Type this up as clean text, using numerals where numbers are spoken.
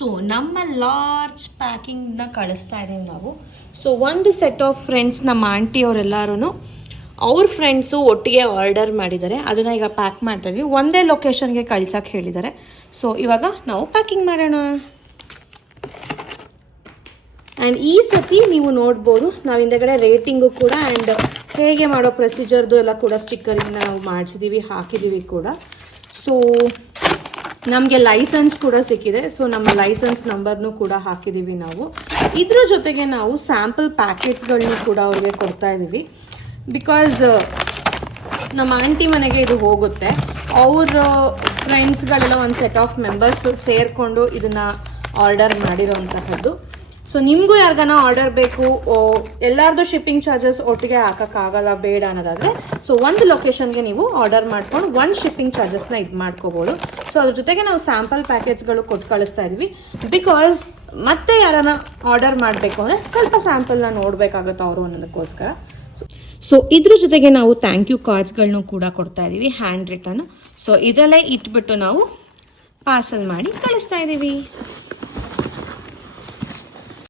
So ನಮ್ಮ large ಪ್ಯಾಕಿಂಗ್ನ ಕಳಿಸ್ತಾ ಇದ್ದೀವಿ ನಾವು. ಸೊ ಒಂದು ಸೆಟ್ ಆಫ್ ಫ್ರೆಂಡ್ಸ್, ನಮ್ಮ ಆಂಟಿಯವರೆಲ್ಲರೂ ಅವ್ರ ಫ್ರೆಂಡ್ಸು ಒಟ್ಟಿಗೆ ಆರ್ಡರ್ ಮಾಡಿದ್ದಾರೆ. ಅದನ್ನು ಈಗ ಪ್ಯಾಕ್ ಮಾಡ್ತಾ ಇದ್ವಿ. ಒಂದೇ ಲೊಕೇಶನ್ಗೆ ಕಳ್ಸಕ್ಕೆ ಹೇಳಿದ್ದಾರೆ. ಸೊ ಇವಾಗ ನಾವು ಪ್ಯಾಕಿಂಗ್ ಮಾಡೋಣ. ಆ್ಯಂಡ್ ಈ ಸತಿ ನೀವು ನೋಡ್ಬೋದು, ನಾವು ಹಿಂದೆಗಡೆ ರೇಟಿಂಗು ಕೂಡ ಆ್ಯಂಡ್ ಹೇಗೆ ಮಾಡೋ ಪ್ರೊಸೀಜರ್ದು ಎಲ್ಲ ಕೂಡ ಸ್ಟಿಕ್ಕರಿಂಗ್ ನಾವು ಮಾಡಿಸಿದ್ದೀವಿ, ಹಾಕಿದ್ದೀವಿ ಕೂಡ. ಸೊ ನಮಗೆ ಲೈಸೆನ್ಸ್ ಕೂಡ ಸಿಕ್ಕಿದೆ. ಸೊ ನಮ್ಮ ಲೈಸೆನ್ಸ್ ನಂಬರ್ನು ಕೂಡ ಹಾಕಿದ್ದೀವಿ ನಾವು. ಇದ್ರ ಜೊತೆಗೆ ನಾವು ಸ್ಯಾಂಪಲ್ ಪ್ಯಾಕೆಟ್ಸ್ಗಳನ್ನೂ ಕೂಡ ಅವ್ರಿಗೆ ಕೊಡ್ತಾ ಇದ್ದೀವಿ. ಬಿಕಾಸ್ ನಮ್ಮ ಆಂಟಿ ಮನೆಗೆ ಇದು ಹೋಗುತ್ತೆ. ಅವ್ರ ಫ್ರೆಂಡ್ಸ್ಗಳೆಲ್ಲ ಒಂದು ಸೆಟ್ ಆಫ್ ಮೆಂಬರ್ಸ್ ಸೇರಿಕೊಂಡು ಇದನ್ನು ಆರ್ಡರ್ ಮಾಡಿರೋಂತಹದ್ದು. ಸೊ ನಿಮಗೂ ಯಾರಿಗಾನ ಆರ್ಡರ್ ಬೇಕು, ಎಲ್ಲರದು ಶಿಪ್ಪಿಂಗ್ ಚಾರ್ಜಸ್ ಒಟ್ಟಿಗೆ ಹಾಕೋಕ್ಕಾಗಲ್ಲ ಬೇಡ ಅನ್ನೋದಾದರೆ, ಸೊ ಒಂದು ಲೊಕೇಶನ್ಗೆ ನೀವು ಆರ್ಡರ್ ಮಾಡ್ಕೊಂಡು ಒಂದು ಶಿಪ್ಪಿಂಗ್ ಚಾರ್ಜಸ್ನ ಇದು ಮಾಡ್ಕೋಬೋದು. ಸೊ ಅದ್ರ ಜೊತೆಗೆ ನಾವು ಸ್ಯಾಂಪಲ್ ಪ್ಯಾಕೆಟ್ಸ್ಗಳು ಕೊಟ್ಟು ಕಳಿಸ್ತಾ ಇದ್ವಿ. ಬಿಕಾಸ್ ಮತ್ತೆ ಯಾರನ್ನ ಆರ್ಡರ್ ಮಾಡಬೇಕು ಅಂದರೆ ಸ್ವಲ್ಪ ಸ್ಯಾಂಪಲ್ನ ನೋಡಬೇಕಾಗುತ್ತೆ ಅವರು ಅನ್ನೋದಕ್ಕೋಸ್ಕರ. ಸೊ ಇದ್ರ ಜೊತೆಗೆ ನಾವು ಥ್ಯಾಂಕ್ ಯು ಕಾರ್ಡ್ಸ್ಗಳನ್ನೂ ಕೂಡ ಕೊಡ್ತಾ ಇದ್ದೀವಿ, ಹ್ಯಾಂಡ್ ರಿಟನ್. ಸೊ ಇದರಲ್ಲೇ ಇಟ್ಬಿಟ್ಟು ನಾವು ಪಾರ್ಸಲ್ ಮಾಡಿ ಕಳಿಸ್ತಾ ಇದ್ದೀವಿ.